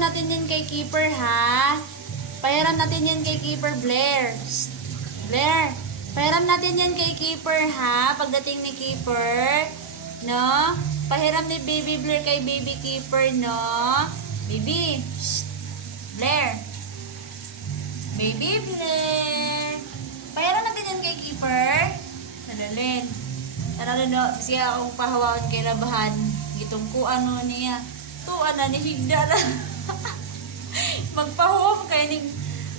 natin yan kay Keeper, ha? Pahiram natin yan kay Keeper Blair. Blair, pahiram natin yan kay Keeper, ha? Pagdating ni Keeper, no? Pahiram ni Baby Blair kay Baby Keeper, no? Baby. Blair. Baby Blair. Pahiram natin yan kay Keeper. Salalin. Tara no, siya akong pahawakan kay Labahan. Gitong ko ano niya. Tuan na ni Higda na. Magpahuwam kay ning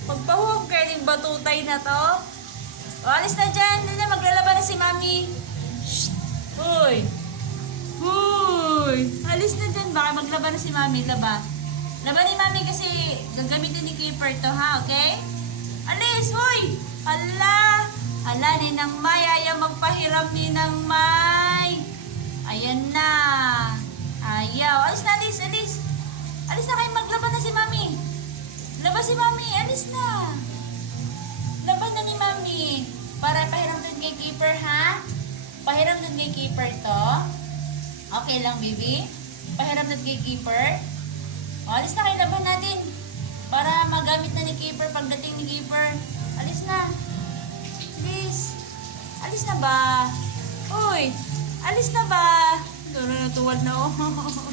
magpahuwam kay ning batutay na to. O, alis na dyan. Dali na, maglalaban na si Mami. Shh. Hoy. Hoy. Alis na dyan. Baka maglaban na si Mami. Laba. Laban ni Mami kasi gagamitin ni Keeper to ha, okay? Alis. Hoy. Ala. Ala, ni Nang May. Ayaw magpahiram ni Nang May. Ayan na. Ayaw. Alis na, alis, alis. Alis na kayo, maglaban na si Mami. Laban si Mami, alis na. Laban na ni Mami. Para pahiram dun kay Keeper, ha? Pahiram dun kay Keeper to. Okay lang, baby? Pahiram dun kay Keeper. O, alis na kayo, laban natin. Para magamit na ni Keeper pagdating ni Keeper. Alis na. Please. Alis na ba? Uy, alis na ba? Doon na natuwad na oh.